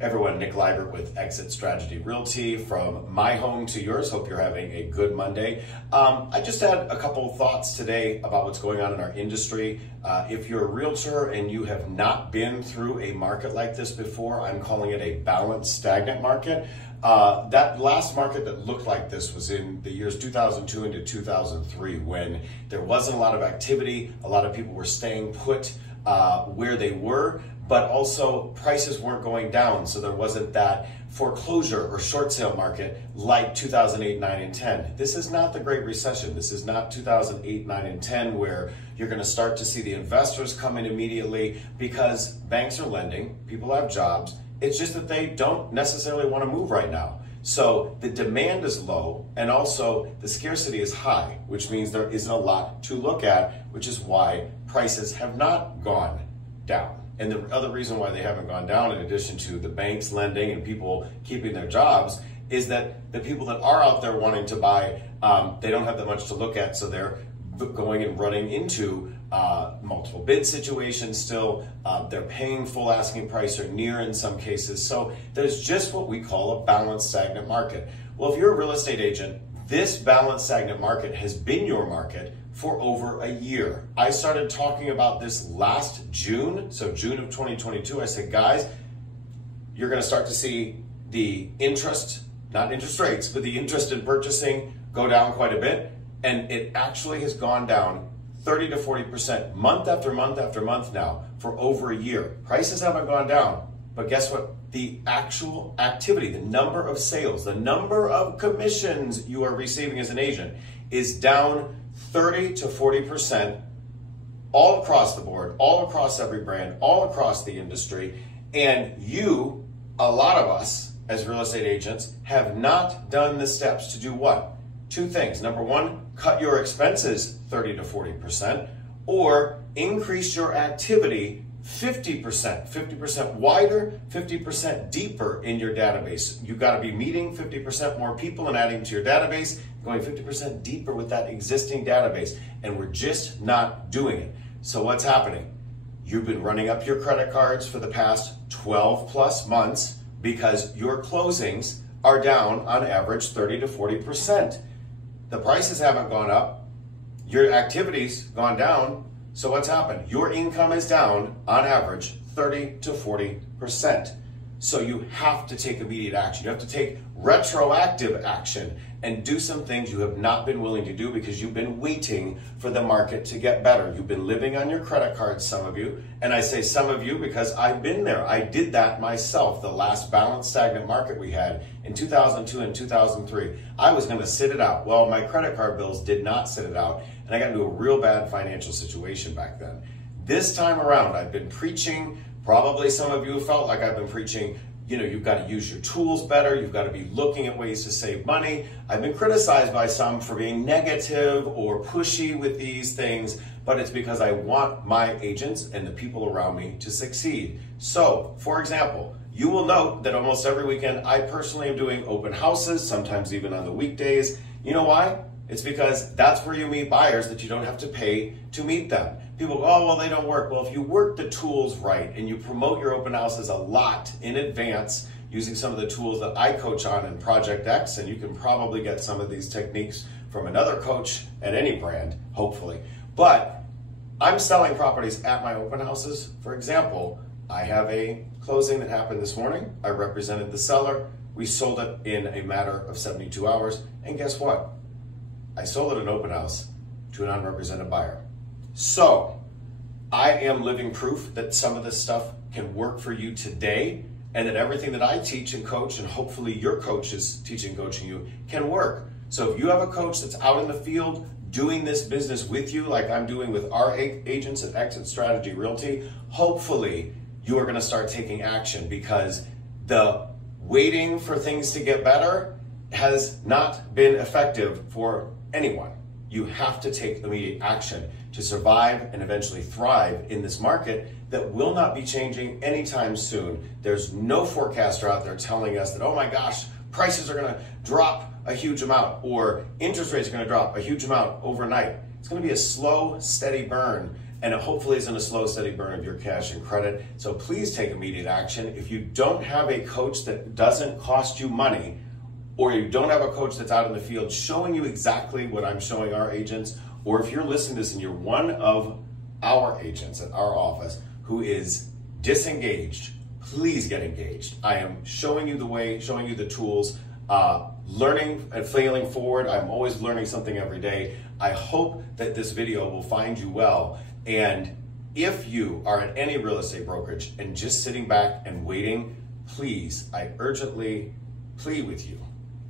Everyone, Nick Liebert with Exit Strategy Realty from my home to yours. Hope you're having a good Monday. I just had a couple of thoughts today about what's going on in our industry. If you're a realtor and you have not been through a market like this before, I'm calling it a balanced stagnant market. That last market that looked like this was in the years 2002 into 2003 when there wasn't a lot of activity. A lot of people were staying put where they were, but also prices weren't going down, so there wasn't that foreclosure or short sale market like 2008, 9, and 10. This is not the Great Recession. This is not 2008, 9, and 10 where you're going to start to see the investors come in immediately because banks are lending, people have jobs. It's just that they don't necessarily want to move right now. So the demand is low and also the scarcity is high, which means there isn't a lot to look at, which is why prices have not gone down. And the other reason why they haven't gone down, in addition to the banks lending and people keeping their jobs, is that the people that are out there wanting to buy, they don't have that much to look at, so they're going and running into multiple bid situations still. They're paying full asking price or near in some cases. So there's just what we call a balanced stagnant market. Well, if you're a real estate agent, this balanced stagnant market has been your market for over a year. I started talking about this last June, so June of 2022. I said, guys, you're gonna start to see the interest, not interest rates, but the interest in purchasing go down quite a bit. And it actually has gone down 30 to 40% month after month after month now for over a year. Prices haven't gone down, but guess what? The actual activity, the number of sales, the number of commissions you are receiving as an agent is down 30 to 40% all across the board, all across every brand, all across the industry. And you, a lot of us as real estate agents, have not done the steps to do what? Two things. Number one, cut your expenses 30 to 40%, or increase your activity 50% wider, 50% deeper in your database. You've got to be meeting 50% more people and adding to your database, going 50% deeper with that existing database, and we're just not doing it. So what's happening? You've been running up your credit cards for the past 12 plus months because your closings are down on average 30 to 40%. The prices haven't gone up, your activity's gone down, so what's happened? Your income is down on average 30 to 40%. So you have to take immediate action. You have to take retroactive action and do some things you have not been willing to do because you've been waiting for the market to get better. You've been living on your credit cards, some of you, and I say some of you because I've been there. I did that myself, the last balanced stagnant market we had in 2002 and 2003. I was going to sit it out. Well, my credit card bills did not sit it out, and I got into a real bad financial situation back then. This time around, I've been preaching, probably some of you have felt like I've been preaching, you know, you've got to use your tools better. You've got to be looking at ways to save money. I've been criticized by some for being negative or pushy with these things, but it's because I want my agents and the people around me to succeed. So, for example, you will note that almost every weekend I personally am doing open houses, sometimes even on the weekdays. You know why? It's because that's where you meet buyers that you don't have to pay to meet them. People go, oh, well, they don't work. Well, if you work the tools right and you promote your open houses a lot in advance using some of the tools that I coach on in Project X, and you can probably get some of these techniques from another coach at any brand, hopefully. But I'm selling properties at my open houses. For example, I have a closing that happened this morning. I represented the seller. We sold it in a matter of 72 hours. And guess what? I sold it at an open house to an unrepresented buyer. So I am living proof that some of this stuff can work for you today, and that everything that I teach and coach, and hopefully your coach is teaching and coaching you, can work. So if you have a coach that's out in the field doing this business with you, like I'm doing with our agents at Exit Strategy Realty, hopefully you are going to start taking action, because the waiting for things to get better has not been effective for anyone. You have to take immediate action to survive and eventually thrive in this market that will not be changing anytime soon. There's no forecaster out there telling us that, oh my gosh, prices are going to drop a huge amount or interest rates are going to drop a huge amount overnight. It's going to be a slow, steady burn. and it hopefully isn't a slow, steady burn of your cash and credit. So please take immediate action. If you don't have a coach that doesn't cost you money, or you don't have a coach that's out in the field showing you exactly what I'm showing our agents, or if you're listening to this and you're one of our agents at our office who is disengaged, please get engaged. I am showing you the way, showing you the tools, learning and failing forward. I'm always learning something every day. I hope that this video will find you well. And if you are at any real estate brokerage and just sitting back and waiting, please, I urgently plead with you,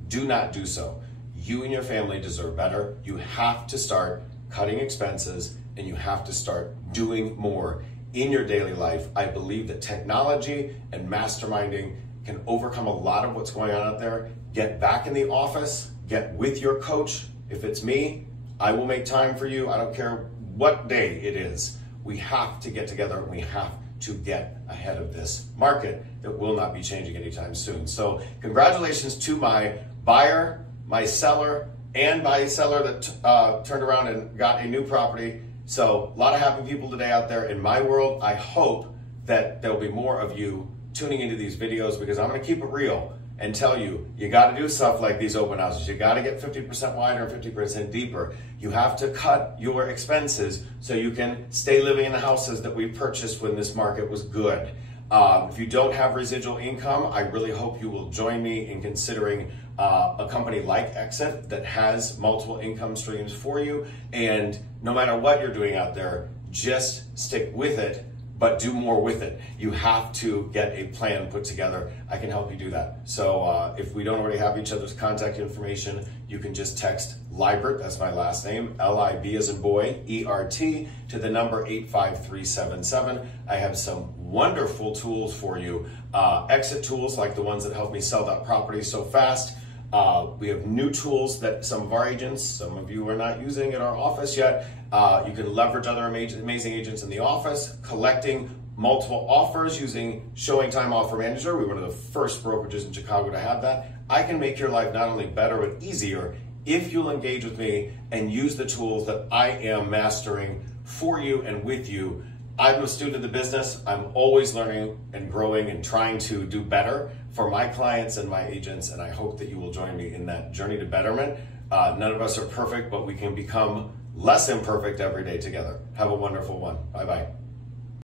do not do so. You and your family deserve better. You have to start cutting expenses, and you have to start doing more in your daily life. I believe that technology and masterminding can overcome a lot of what's going on out there. Get back in the office, get with your coach. If it's me, I will make time for you. I don't care what day it is. We have to get together, and we have to get ahead of this market that will not be changing anytime soon. So congratulations to my buyer, my seller, and my seller that turned around and got a new property. So a lot of happy people today out there in my world. I hope that there'll be more of you tuning into these videos, because I'm gonna keep it real and tell you, you gotta do stuff like these open houses. You gotta get 50% wider and 50% deeper. You have to cut your expenses so you can stay living in the houses that we purchased when this market was good. If you don't have residual income, I really hope you will join me in considering a company like Exit that has multiple income streams for you. And no matter what you're doing out there, just stick with it, but do more with it. You have to get a plan put together. I can help you do that. So if we don't already have each other's contact information, you can just text Libert, that's my last name, L-I-B as in boy, E-R-T, to the number 85377. I have some wonderful tools for you. Exit tools like the ones that help me sell that property so fast. We have new tools that some of our agents, some of you are not using in our office yet. You can leverage other amazing agents in the office, collecting multiple offers using Showing Time Offer Manager. We're one of the first brokerages in Chicago to have that. I can make your life not only better, but easier if you'll engage with me and use the tools that I am mastering for you and with you. I'm a student of the business. I'm always learning and growing and trying to do better for my clients and my agents, and I hope that you will join me in that journey to betterment. None of us are perfect, but we can become less imperfect every day together. Have a wonderful one. Bye-bye.